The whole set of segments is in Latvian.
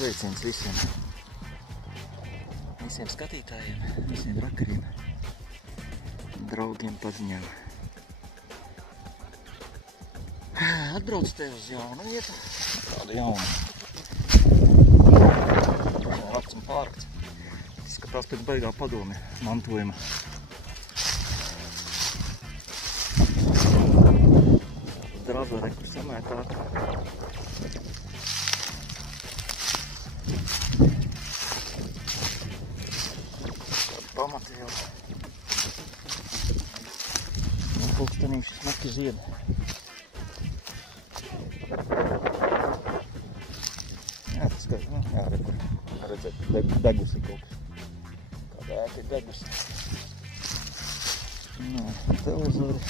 Sveiciens visiem skatītājiem, visiem rakariem, draugiem, paziņām. Atbrauc te uz jaunu vietu, tādu jaunu. Rakts un pārakts. Skatās pēc baigā padomi mantojuma. Drazare, kur samētāta. Pamati jau. Un pulkstenīši smaki ziedi. Jā, tas kā, nu, jā, rekur. Redzēt, degusi kaut kas. Kāda ēka ir degusi. Nā, televizori.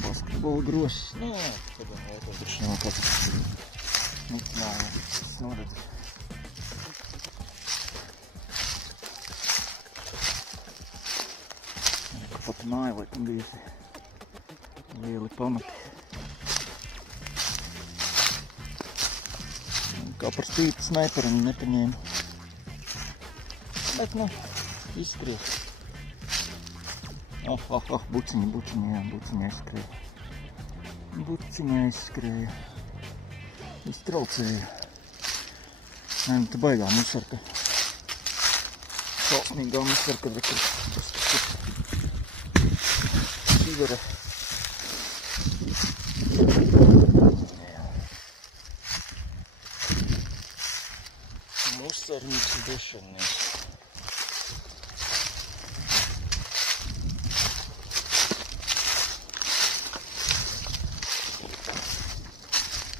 Basketbola grosis. Nā, tad vēl to droši nav kāds. Nā, tas noredz. Pat māja laikam bija lieli pamati. Kā par stīpu snaiperim nepaņēmu. Bet, nu, izskries. Buciņa, jā, buciņa aizskrēja. Buciņa aizskrēja. Iztraucēja. Nē, nu, te baigā musarka. Šausmīgā musarka, rekur. Šivara. Musarniks dešanieks.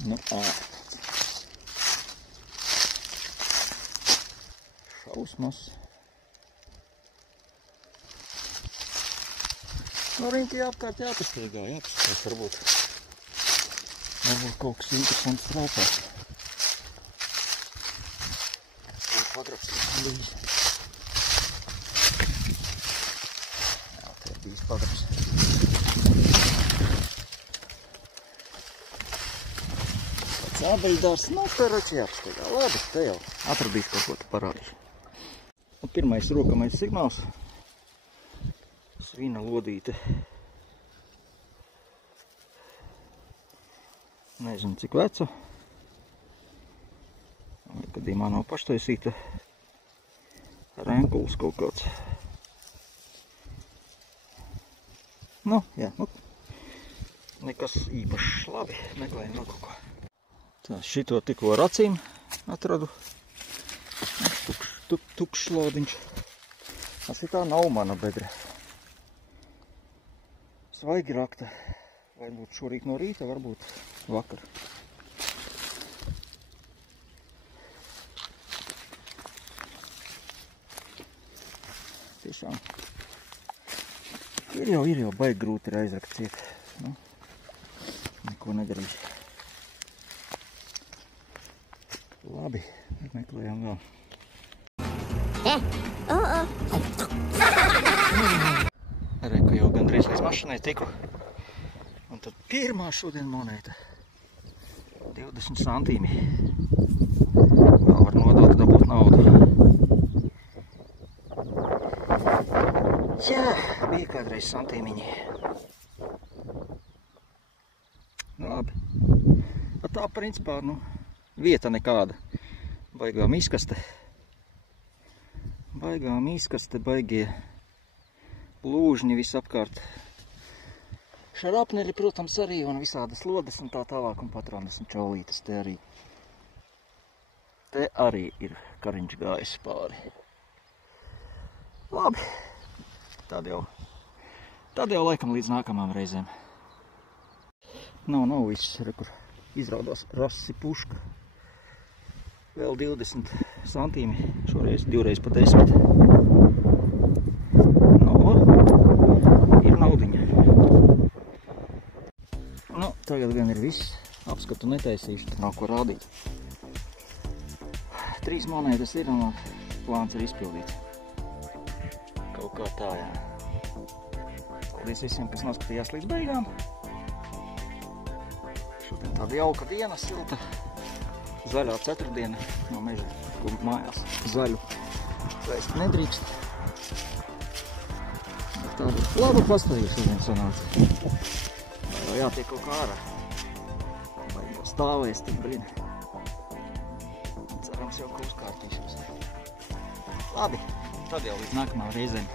Nu, šausmas. Nu, riņķi apkārt jāpastaigā, jāpastaigās varbūt. Varbūt kaut kas interesants trāpās. Pagrabs bija. Jā, te ir bijis pagrabs. Abeļdārs, nu, te rači jāpastaigā. Labi, te jau atradīšu kaut ko te parādīšu. Un pirmais rokamais signāls. Svina lodīte. Nezinu, cik veca. Gadījumā nav paštaisīta. Renkuls kaut kāds. Nu, jā, nu. Nekas īpašs. Labi, meklējam vēl kaut ko. Tā, šito tikko ar acīm atradu. Tukšs lodiņš. Šitā nav mana bedre. Svaigi rakta. Varbūt šorīt no rīta, varbūt vakar. Tiešām. Ir jau baigi grūti ir aizrakt ciet. Nu, neko nedarīšu. Labi, meklējam vēl. Reku jau gandrīz līdz mašinai tiku. Un tad pirmā šodien monēta. 20 centīmi. Vēl var nodot dabūt naudu. Jā, bija kādreiz centīmiņi. Nu, labi. Bet tā principā, nu, vieta nekāda. Baigām izkaste. Baigie plūžņi visapkārt. Šarapneli, protams, arī un visādas lodes un tā tālāk un patronas un čaulītes te arī. Te arī ir kariņš gājis pāri. Labi. Tad jau laikam līdz nākamām reizēm. Nav viss, rekur izrādās rasi puška. Vēl 20 centīmi, šoreiz 2 pa 10. No, ir naudiņa. Nu, tagad gan ir viss. Apskatu netaisīšu, tad nav ko rādīt. 3 monētas ir un plāns ir izpildīts. Kaut kā tā, jā. Paldies visiem, kas noskatījās līdz beigām. Šodien tāda jauka diena, silta. zaļā ceturtdiena no meža, kur mājās zaļu gaist nedrīkst. Tāda laba pastāvība šodien sanāca. Jau jātiek kaut kā ārā. Vai jau stāvēs tik, blin. Cerams jau, ka uzkārtīšos. Labi, tad jau līdz nākamā reizēm.